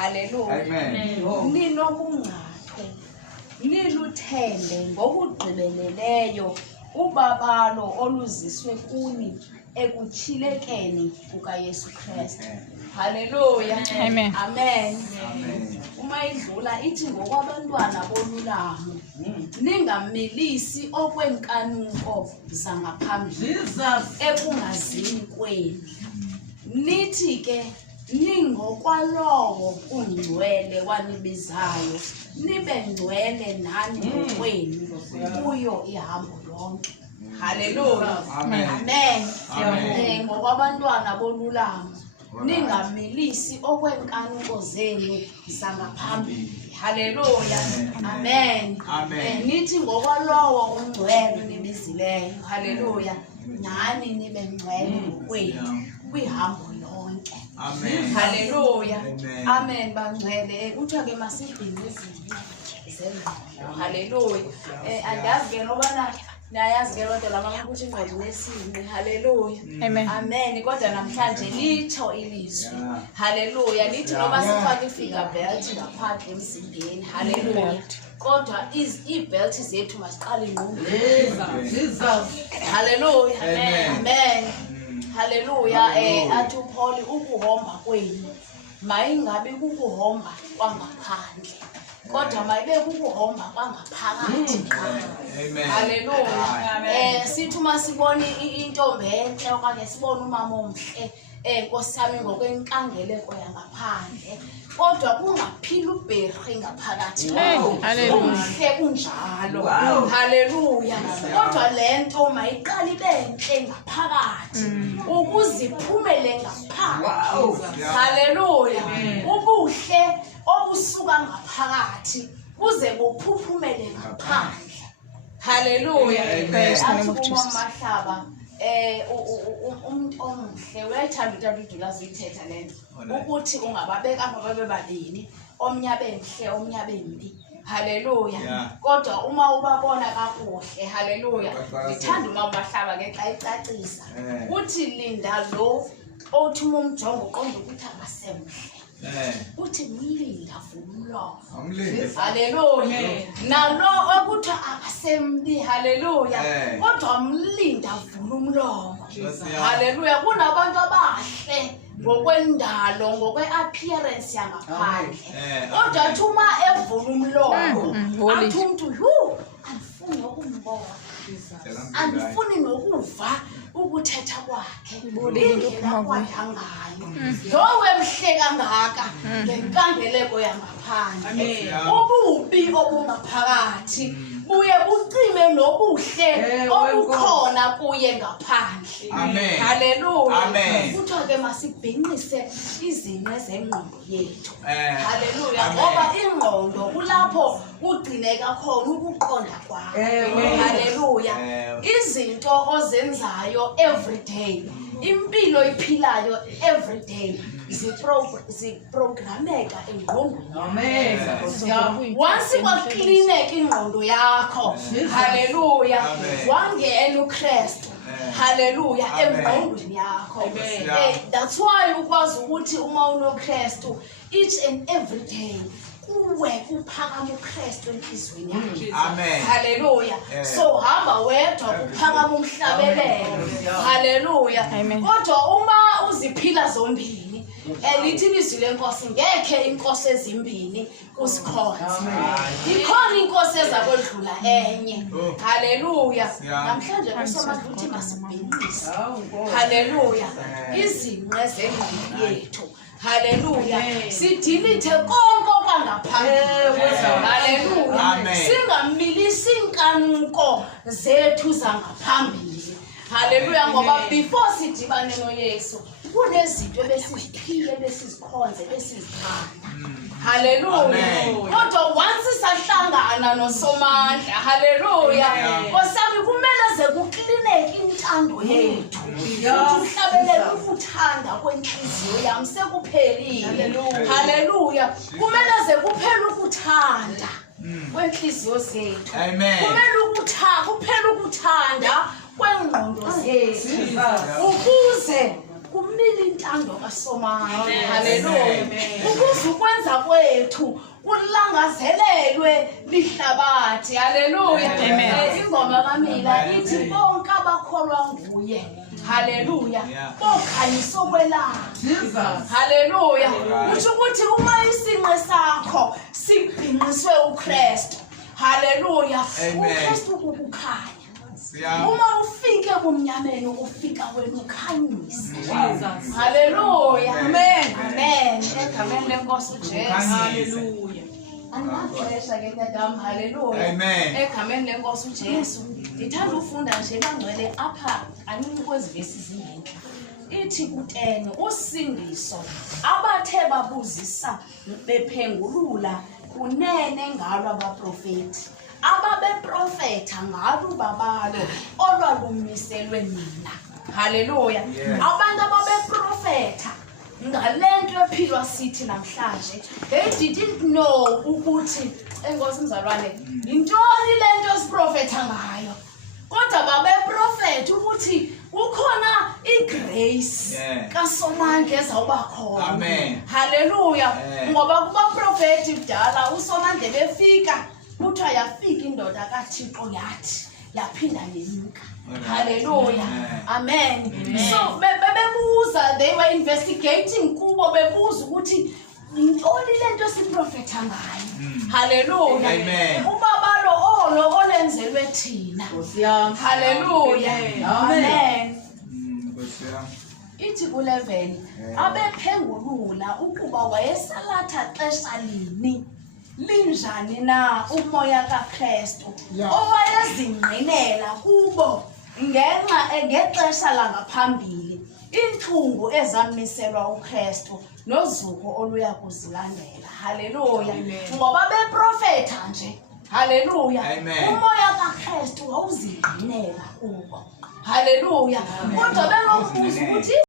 Haleluya. Ninobungcathu, niluthembe ngokugqibeleleyo ubabalo oluziswe kuni ekutyhilekeni kukaYesu Kristu. Haleluya. Amen. Amen. Uma idlula ithi ngokwabantwana bolulamo ningamilisi okwenkanuko zangaphambili ekungazini kwenu. Nithi ke ningokwalowo ungcwele wanibizayo nibe ngcwele nani ngokwenu kuyo ihambo lonke. Haleluya. Amen. Ngokwabantwana bolulamo ningamilisi okwenkanuko zenu zangaphambili. Haleluya. Amen. Nithi ngokwalowo ungcwele nibizileyo. Haleluya. Nani nibe ngcwele ngokwenu kwihambo lonke. Haleluya. Amen. Bangcwele kuthiwa ke masibhine zengqondo. Haleluya. Andazi ke nobana nayazi ke kodwa lama ukuthi ingqondo nesini. Haleluya. Amen. Kodwa namhlanje litho ilizwi. Haleluya. Lithi noma sifake ifinger belt ngaphandle emzimbeni. Haleluya. Kodwa i-belt zethu masiqale ingqondweni. Haleluya. Amen. Haleluya. Athi uPaul ukuhomba kwenu mayingabe kukuhomba kwangaphandle kodwa mayibe kukuhomba kwangaphakathi. Haleluya. Sithi uma sibona intombi enhle okanye sibona umama omhle Nkosi yami ngokwenkangeleko yangaphandle kodwa kungaphila ubherhi ngaphakathi. Haleluya. Kunjalo. Haleluya. Kodwa lento mayiqala ibenhle ngaphakathi ukuze iphumele ngaphakathi. Haleluya. Ubuhle obusuka ngaphakathi kuze buphuphumele ngaphandle. Haleluya. Athi uMahlaba umuntu omuhle uyathanda udula zithetha lento ukuthi ungababeka babe babini omnye abenhle omnye abembi. Haleluya. Kodwa uma ubabona kakuhle. Haleluya. Ngithanda uMahlaba ke xa icacisa uthi linda lo othi umjongo uqonda ukuthi akasemhle uthi mlinda vula umlomo. Haleluya. Nalo okuthi akasembi. Haleluya. Kodwa mlinda vula umlomo. Haleluya. Kunabantu abahle ngokwendalo ngokwe-appearance yangaphandle kodwa athi uma evula umlomo athi umuntu andifuni ukumbona andifuni nokuva ukuthetha kwakhe indlela kwadangayo lowe mhle kangaka ngenkangeleko yangaphandle ububi obungaphakathi buye bucime nobuhle obukhona kuye ngaphandle. Haleluya. Kuthiwa ke masibhinqise izinqe zengqondo yethu. Haleluya. Ngoba ingqondo kulapho kugcineka khona ukuqonda kwakho. Haleluya. Izinto ozenzayo everyday impilo iphilayo everyday ziprogrameka engqondweni. Once kwaklineka ingqondo yakho. Haleluya. Wangena uKristu. Haleluya. Engqondweni yakho. That's why ukwazi ukuthi uma unoKristu each and every day kuwe kuphakama uKristu enhlizweni yakho. Haleluya. So hamba wedwa kuphakama umhlabelelo. Haleluya. Kodwa uma uziphila zombili lithi ilizwi lenkosi ngekhe inkosi ezimbili usikhonze. Ikhona inkosi ezakwedlula enye. Haleluya. Namhlanje kusomandla ukuthi masibhinqise. Haleluya. Izinqe zengqondo yethu. Haleluya. Sidilithe konke okwangaphambili. Haleluya. Singamilisi inkanuko zethu zangaphambili. Haleluya. Ngoba before sidibane noYesu kunezinto besiziphile besizikhonze besizithanda. Haleluya. Kodwa once sahlangana noSomandla. Haleluya. Nkosami kumele ze kuklineke intando yethu. Umhlabelele ukuthanda kwenhliziyo yami sekuphelile. Haleluya. Kumele ze kuphele ukuthanda kwenhliziyo zethu. Kuphele ukuthanda kwengqondo zethu ukuze kumile intando kaSomandla. Haleluya. Ukuze ukwenza kwethu kulangazelelwe lihlabathi. Haleluya. Ingoma kaMila ithi bonke abakholwa nguye, haleluya, bokhanyiswa kwelanga. Haleluya. Utsho ukuthi uma isinqe sakho sibhinqiswe uKristu, haleluya, uKristu kukukhanya. Uma ufike kumnyameni ufika wena ukhanyisa. Haleluya. Amen. Amen. Egameni lenkosi uJesu. Haleluya. Angaxesha ke dadam. Haleluya. Amen. Egameni lenkosi uJesu. Ngithanda ufunda nje bangcwele apha anini kwezivesi zingenhla. Ithi ku10 usindiso abathe babuzisa bephengulula kunene ngalo abaprofeti. Ababeprofetha ngalo ubabalo olwalumiselwe nina. Haleluya. Abantu ababeprofetha ngalento ephilwa sithi namhlanje, they didn't know ukuthi enkosi mzalwane intoni lento esiprofetha ngayo, kodwa babeprofetha ukuthi kukhona igrace kaSomandla ezawuba khona. Amen. Haleluya. Ngoba kubaprofeti kudala uSomandla befika kuthiwa yafika indoda kaThixo yathi yaphinda yenyuka. Haleluya. Amen. So bebuza, they were investigating kubo, bebuza ukuthi intoni lento siprofetha ngayo. Haleluya. Ubabalo olenzelwe thina. Haleluya. Amen. Ithi ku11 abephengulula ukuba wayesalatha xesha lini linjani na umoya kaKristu owayezingqinela kubo ngexesha langaphambili, inhlungu ezamiselwa uKristu nozuko oluya kuzilandela. Haleluya. Ngoba beprofetha nje, haleluya, umoya kaKristu wawuzingqinela kubo. Haleluya. Kodwa benokubuza ukuthi